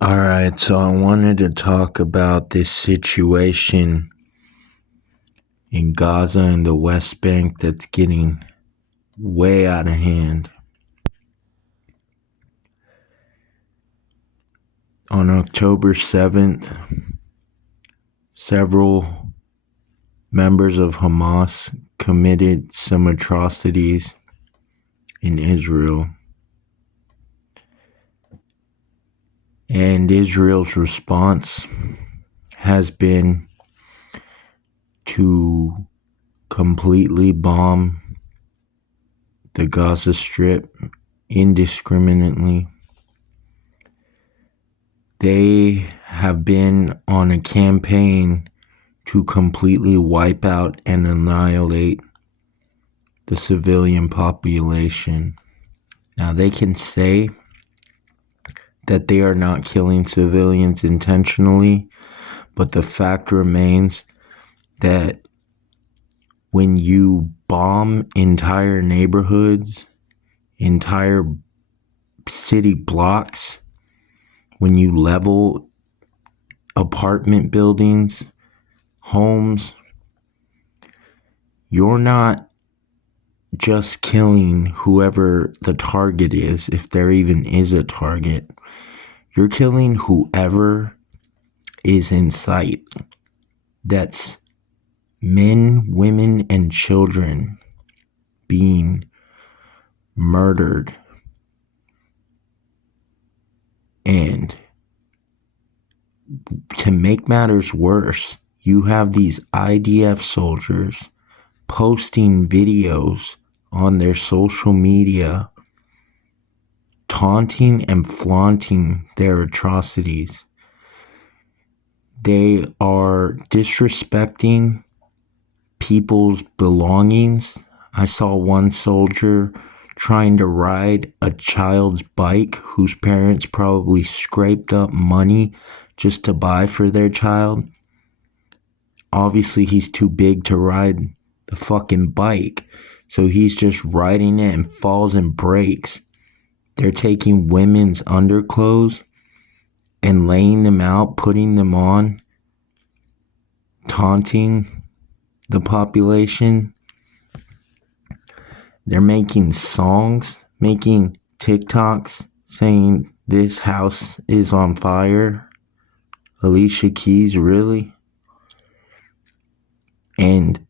All right, so I wanted to talk about this situation in Gaza and the West Bank that's getting way out of hand. On October 7th, several members of Hamas committed some atrocities in Israel. And Israel's response has been to completely bomb the Gaza Strip indiscriminately. They have been on a campaign to completely wipe out and annihilate the civilian population. Now, they can say that they are not killing civilians intentionally, but the fact remains that when you bomb entire neighborhoods, entire city blocks, when you level apartment buildings, homes, you're not just killing whoever the target is, if there even is a target. You're killing whoever is in sight. That's men, women, and children being murdered. And to make matters worse, you have these IDF soldiers posting videos on their social media taunting and flaunting their atrocities. They are disrespecting people's belongings. I saw one soldier trying to ride a child's bike whose parents probably scraped up money just to buy for their child. Obviously, he's too big to ride the fucking bike, so he's just riding it and falls and breaks. They're taking women's underclothes and laying them out, putting them on, taunting the population. They're making songs, making TikToks saying this house is on fire. Alicia Keys, really? And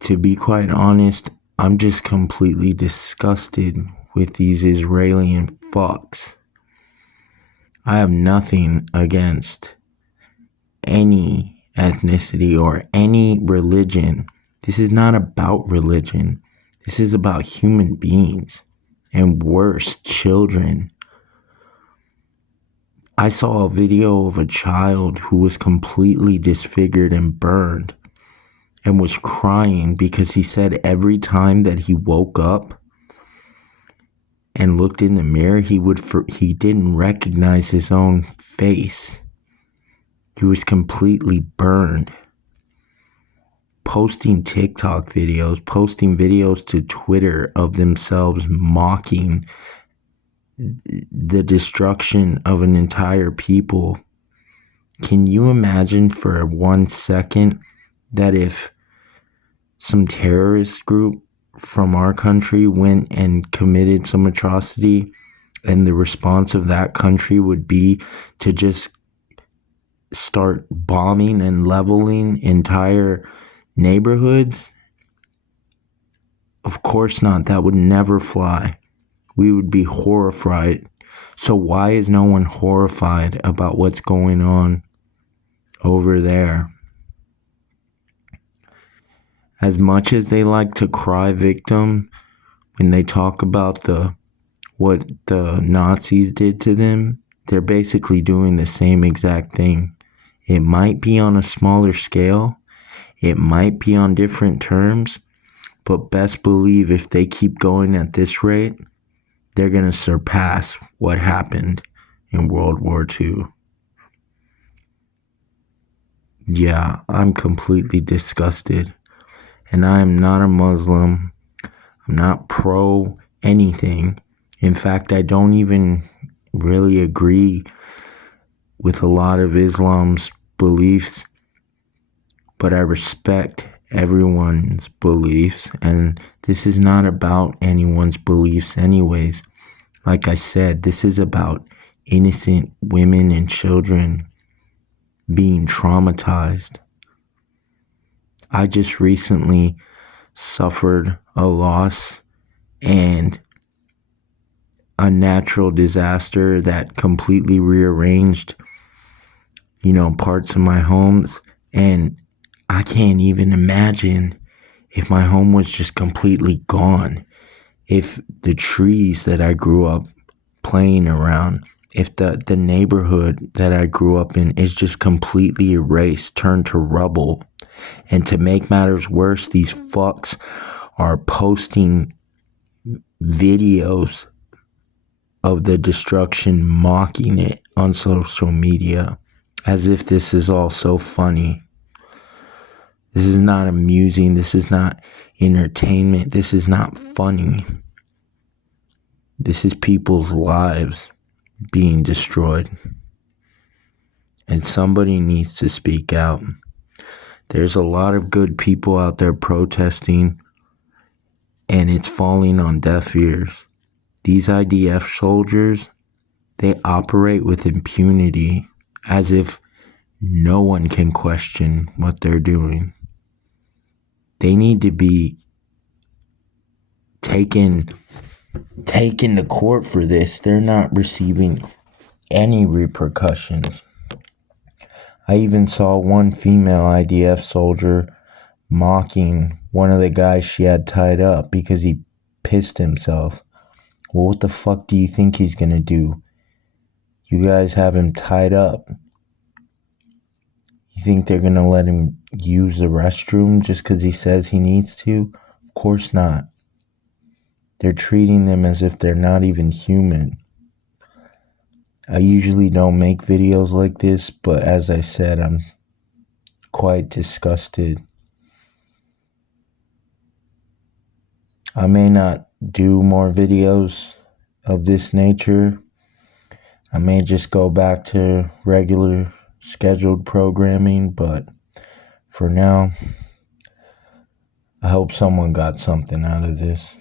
to be quite honest, I'm just completely disgusted with these Israeli fucks. I have nothing against any ethnicity or any religion. This is not about religion. This is about human beings, and worse, children. I saw a video of a child who was completely disfigured and burned and was crying because he said every time that he woke up and looked in the mirror, he didn't recognize his own face. He was completely burned. Posting TikTok videos, posting videos to Twitter of themselves mocking the destruction of an entire people. Can you imagine for 1 second that if some terrorist group from our country went and committed some atrocity, and the response of that country would be to just start bombing and leveling entire neighborhoods? Of course not. That would never fly. We would be horrified. So why is no one horrified about what's going on over there? As much as they like to cry victim when they talk about what the Nazis did to them, they're basically doing the same exact thing. It might be on a smaller scale, it might be on different terms, but best believe if they keep going at this rate, they're going to surpass what happened in World War II. Yeah, I'm completely disgusted. And I am not a Muslim. I'm not pro anything. In fact, I don't even really agree with a lot of Islam's beliefs, but I respect everyone's beliefs, and this is not about anyone's beliefs anyways. Like I said, this is about innocent women and children being traumatized. I just recently suffered a loss and a natural disaster that completely rearranged, parts of my homes. And I can't even imagine if my home was just completely gone, if the trees that I grew up playing around, if the neighborhood that I grew up in is just completely erased, turned to rubble. And to make matters worse, these fucks are posting videos of the destruction, mocking it on social media, as if this is all so funny. This is not amusing. This is not entertainment. This is not funny. This is people's lives being destroyed. And somebody needs to speak out. There's a lot of good people out there protesting, and it's falling on deaf ears. These IDF soldiers, they operate with impunity, as if no one can question what they're doing. They need to be taken to court for this. They're not receiving any repercussions. I even saw one female IDF soldier mocking one of the guys she had tied up because he pissed himself. Well, what the fuck do you think he's gonna do? You guys have him tied up. You think they're gonna let him use the restroom just because he says he needs to? Of course not. They're treating them as if they're not even human. I usually don't make videos like this, but as I said, I'm quite disgusted. I may not do more videos of this nature. I may just go back to regular scheduled programming, but for now, I hope someone got something out of this.